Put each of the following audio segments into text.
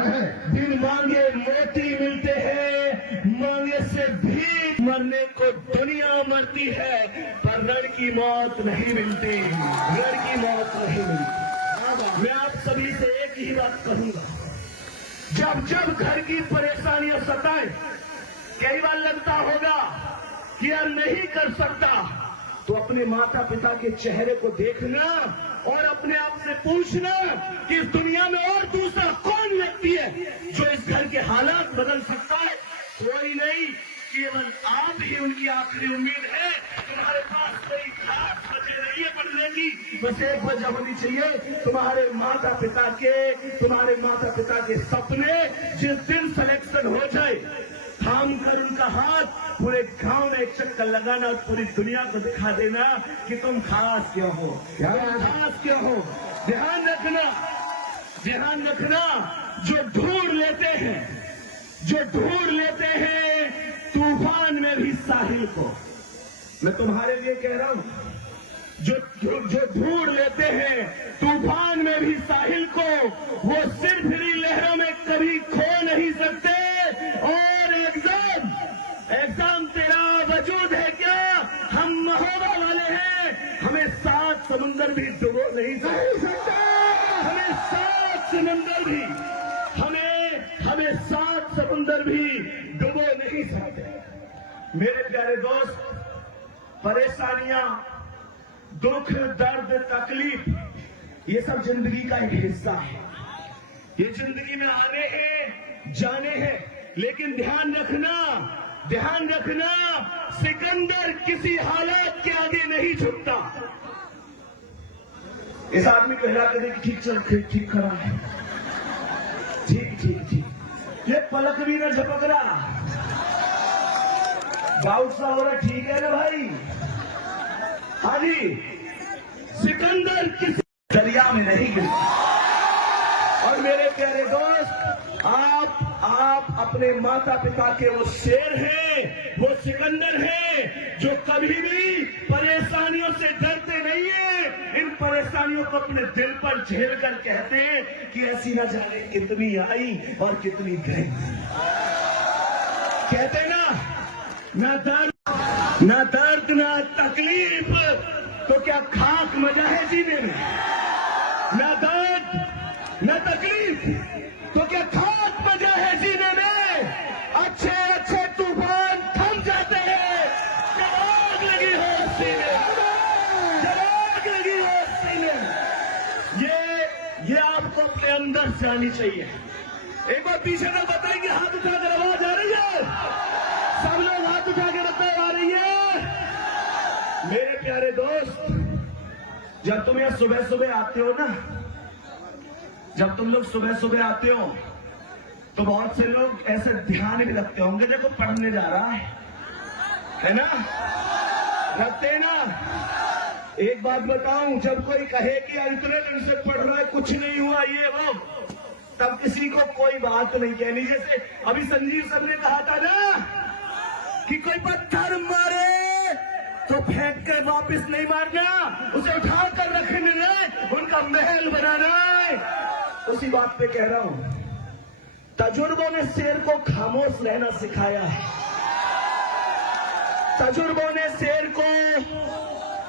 बिन मांगे मोती मिलते हैं, मांगे से भी मरने को दुनिया मरती है, पर रण की मौत नहीं मिलती, रण की मौत नहीं मिलती। मैं आप सभी से एक ही बात कहूंगा, जब जब घर की परेशानियां सताए, कई बार लगता होगा कि यार नहीं कर सकता, तो अपने माता पिता के चेहरे को देखना और अपने आप से पूछना कि इस दुनिया में और दूसरा कौन व्यक्ति है जो इस घर के हालात बदल सकता है। कोई नहीं, केवल आप ही उनकी आखिरी उम्मीद है। तुम्हारे पास कोई खास वजह नहीं है पढ़ने की, बस एक वजह होनी चाहिए, तुम्हारे माता पिता के सपने जिस दिन सिलेक्शन हो जाए, थाम कर उनका हाथ पूरे गांव में एक चक्कर लगाना और पूरी दुनिया को दिखा देना कि तुम खास क्यों हो, खास क्यों हो। ध्यान रखना, जो ढूंढ लेते हैं तूफान में भी साहिल को, मैं तुम्हारे लिए कह रहा हूं, जो ढूंढ लेते हैं तूफान में भी साहिल को, वो सिर फिरी लहरों में कभी खो नहीं सकते। और एग्जाम तेरा वजूद है क्या, हम महोबा वाले हैं, हमें 7 समुंदर भी डुबो नहीं सकते, हमें 7 समुंदर भी डुबो नहीं सकते। मेरे प्यारे दोस्त, परेशानियां, दुख, दर्द, तकलीफ, ये सब जिंदगी का एक हिस्सा है, ये जिंदगी में आने हैं जाने हैं, लेकिन ध्यान रखना, सिकंदर किसी हालात के आगे नहीं झुकता। इस आदमी को हिला कर ठीक खड़ा है, ठीक, ये पलक भी ना झपक रहा, डाउट सा हो रहा, ठीक है ना भाई। हाँ जी, सिकंदर किसी दरिया में नहीं गिरता। और मेरे प्यारे दोस्त, आप अपने माता पिता के वो शेर हैं, वो सिकंदर हैं, जो कभी भी परेशानियों से डरते नहीं है। इन परेशानियों को अपने दिल पर झेल कर कहते हैं कि ऐसी ना जाने कितनी आई और कितनी गई। कहते ना दर्द ना तकलीफ, तो क्या खाक मजा है जीने में। ना दर्द ना तकलीफ, तो क्या खाक मजा है जीने में। अच्छे तूफान थम जाते हैं जब आग लगी हो सीने, ये आपको अपने अंदर से आनी चाहिए। एक बार पीछे तक बताएंगे, हाथ उठाकर आवाज आ रही है, सब लोग हाथ उठा के बताए आ रही है। मेरे प्यारे दोस्त, जब तुम यहाँ सुबह आते हो ना, जब तुम लोग सुबह आते हो तो बहुत से लोग ऐसे ध्यान भी रखते होंगे, देखो पढ़ने जा रहा है ना, रखते ना। एक बात बताऊं, जब कोई कहे कि इतने दिन से पढ़ रहा है, कुछ नहीं हुआ ये वो, तब किसी को कोई बात नहीं कहनी। जैसे अभी संजीव सर ने कहा था ना कि कोई पत्थर मारे तो फेंक कर वापस नहीं मारना, उसे उठा कर रखना है, उनका महल बनाना है। उसी बात पे कह रहा हूं, तजुर्बों ने शेर को खामोश रहना सिखाया है, तजुर्बों ने शेर को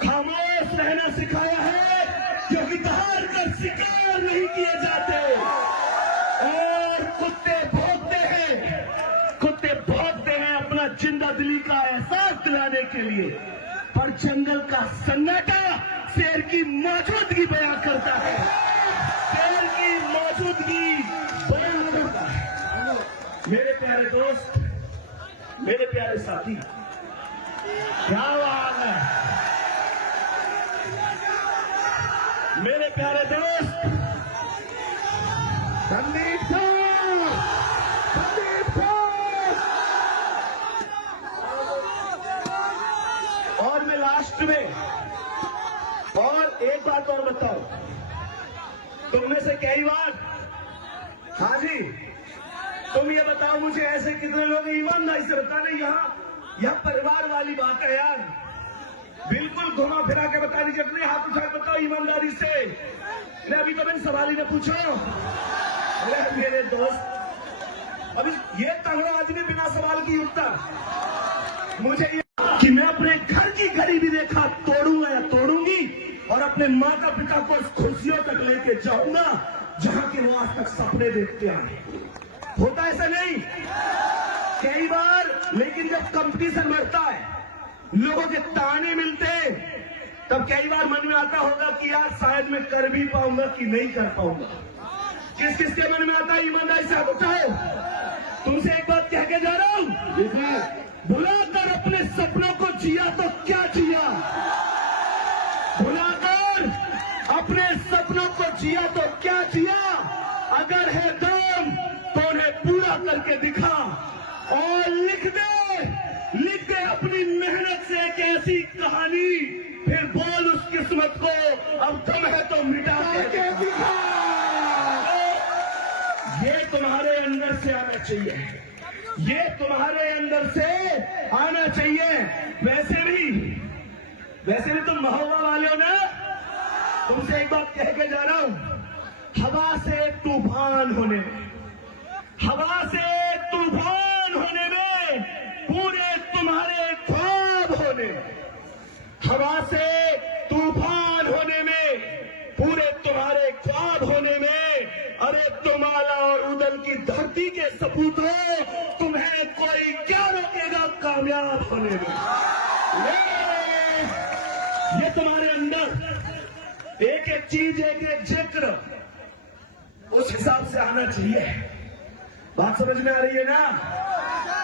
खामोश रहना सिखाया है, क्योंकि दहाड़ कर शिकार नहीं किए जाते। और कुत्ते भौंकते हैं अपना जिंदा दिली का एहसास दिलाने के लिए, पर जंगल का सन्नाटा शेर की मौजूदगी बयां करता है, शेर की मौजूदगी बयां करता है। मेरे प्यारे दोस्त, मेरे प्यारे साथी, क्या बात है। मेरे प्यारे दोस्त, संदीप सर, और मैं लास्ट में और एक बात और बताओ, तुमने से कई बार, हाँ जी, तुम ये बताओ मुझे, ऐसे कितने लोग ईमानदारी से बताने, यहाँ परिवार वाली बात है यार, बिल्कुल घुमा फिरा के बता दीजिए, अपने हाथ उठा के बताओ ईमानदारी से। अभी तो मैंने सवाल ही ने पूछो, अरे मेरे दोस्त, अभी ये तगड़ा आदमी बिना सवाल की उठता। मुझे ये कि मैं अपने घर की गरीबी रेखा तोड़ूंगा या तोड़ूंगी और अपने माता पिता को उस खुशियों तक लेके जाऊंगा जहां के वो आज तक सपने देखते आए। होता ऐसा नहीं कई बार, लेकिन जब कंपटीशन बढ़ता है, लोगों के ताने मिलते, तब कई बार मन में आता होगा कि यार शायद मैं कर भी पाऊंगा कि नहीं कर पाऊंगा। किस किस के मन में आता है? ईमानदारी से हाथ उठाओ। तुमसे एक बात कह के जा रहा हूं, भुलाकर अपने सपनों को जिया तो क्या जिया, भुलाकर अपने सपनों को जिया तो क्या जिया। अगर है दम तो उन्हें पूरा करके दिखा और लिख दे अपनी मेहनत से एक ऐसी कहानी, फिर बोल उस किस्मत को अब तुम है तो मिटा के दिखा। ये तुम्हारे अंदर से आना चाहिए, ये तुम्हारे अंदर से आना चाहिए। वैसे भी तुम महोबा वाले हो ना। तुमसे एक बात कह के जा रहा हूं, हवा से तूफान होने में, हवा से तूफान होने में, पूरे तुम्हारे ख्वाब होने में, हवा से तूफान होने में, पूरे तुम्हारे ख्वाब होने में। अरे तुम आला और उदल की धरती के सपूत हो, तुम्हें कोई क्या रोकेगा कामयाब होने में। ये तुम्हारे अंदर एक एक चीज, एक एक जिक्र उस हिसाब से आना चाहिए। बात समझ में आ रही है ना?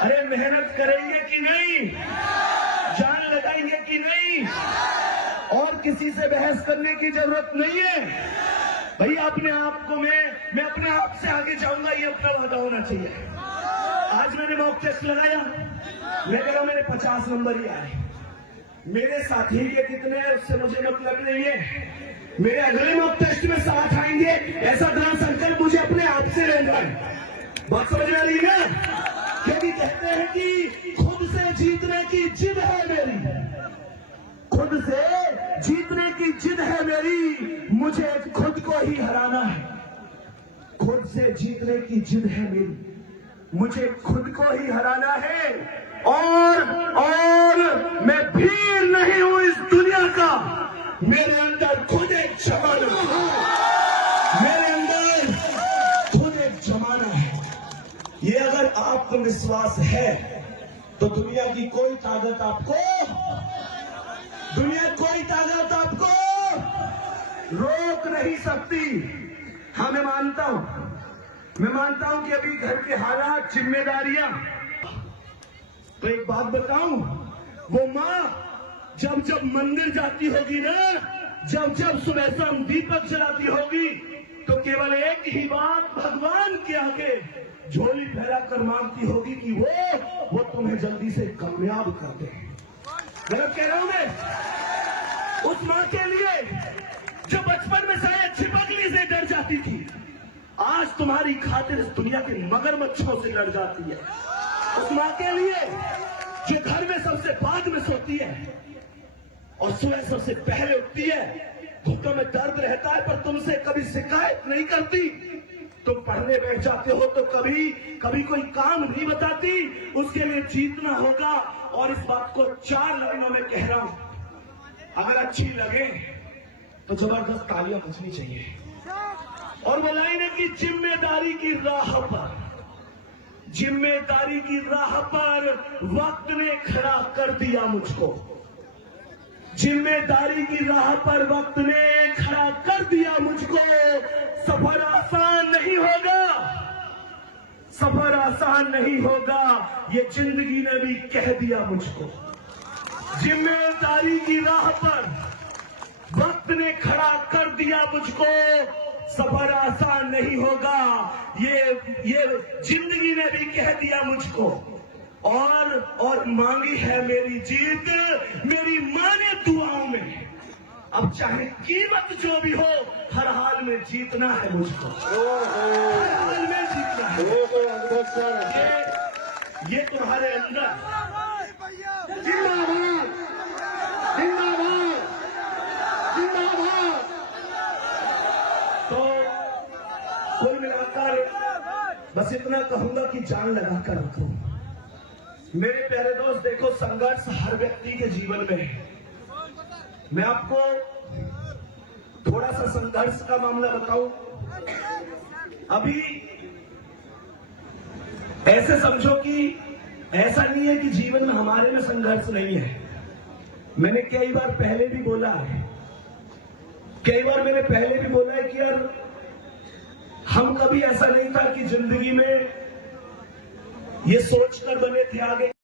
अरे मेहनत करेंगे कि नहीं, जान लगाएंगे कि नहीं, और किसी से बहस करने की जरूरत नहीं है भैया। अपने आप को मैं अपने आप से आगे जाऊंगा, ये अपना वादा होना चाहिए। आज मैंने मॉक टेस्ट लगाया, मैं कह रहा हूं मेरे 50 नंबर ही आए। मेरे साथी के कितने हैं उससे मुझे मतलब नहीं है। मेरे अगले मॉक टेस्ट में 60 आएंगे, ऐसा दृढ़ संकल्प मुझे अपने आप से लेना है। बात समझ में आ रही है? क्योंकि कहते हैं कि खुद से जीतने की जिद है मेरी, खुद से जीतने की जिद है मेरी, मुझे खुद को ही हराना है। खुद से जीतने की जिद है मेरी, मुझे खुद को ही हराना है। और मैं भीड़ नहीं हूं इस दुनिया का, मेरे अंदर खुद एक जमाना है, मेरे अंदर खुद एक जमाना है। ये अगर आपको विश्वास है तो दुनिया की कोई ताकत आपको रोक नहीं सकती। हाँ मैं मानता हूं कि अभी घर के हालात, जिम्मेदारियां, तो एक बात बताऊं, वो माँ जब मंदिर जाती होगी ना, जब सुबह शाम दीपक जलाती होगी, तो केवल एक ही बात भगवान के आगे झोली फैलाकर मांगती होगी कि वो तुम्हें जल्दी से कामयाब कर दे। गलत कह रहा हूं मैं? उस मां के लिए जो बचपन में शायद छिपकली से डर जाती थी, आज तुम्हारी खातिर इस दुनिया के मगरमच्छों से लड़ जाती है। उस मां के लिए जो घर में सबसे बाद में सोती है और सुबह सबसे पहले उठती है, घुटनों में दर्द रहता है पर तुमसे कभी शिकायत नहीं करती। तुम पढ़ने बैठ जाते हो तो कभी कोई काम नहीं बताती। उसके लिए जीतना होगा। और इस बात को 4 लाइनों में कह रहा हूं, अगर अच्छी लगे तो जबरदस्त तालियां बजनी चाहिए। और वो लाइन है कि जिम्मेदारी की राह पर वक्त ने खड़ा कर दिया मुझको, जिम्मेदारी की राह पर वक्त ने खड़ा कर दिया मुझको। सफर आसान नहीं होगा, ये जिंदगी ने भी कह दिया मुझको। जिम्मेदारी की राह पर वक्त ने खड़ा कर दिया मुझको, सफर आसान नहीं होगा, ये जिंदगी ने भी कह दिया मुझको। और मांगी है मेरी जीत मेरी मां ने दुआओं में। अब चाहे कीमत जो भी हो, हर हाल में जीतना है मुझको, हर हाल में जीतना है। ये तुम्हारे अंदर जिंदाबाद, जिंदाबाद, जिंदाबाद। तो कुल मिलाकर बस इतना कहूंगा कि जान लगा कर रखो। मेरे प्यारे दोस्त, देखो, संघर्ष हर व्यक्ति के जीवन में है। मैं आपको थोड़ा सा संघर्ष का मामला बताऊं। अभी ऐसे समझो कि ऐसा नहीं है कि जीवन में हमारे में संघर्ष नहीं है। मैंने कई बार पहले भी बोला है, कि यार हम कभी ऐसा नहीं था कि जिंदगी में ये सोचकर बने थे आगे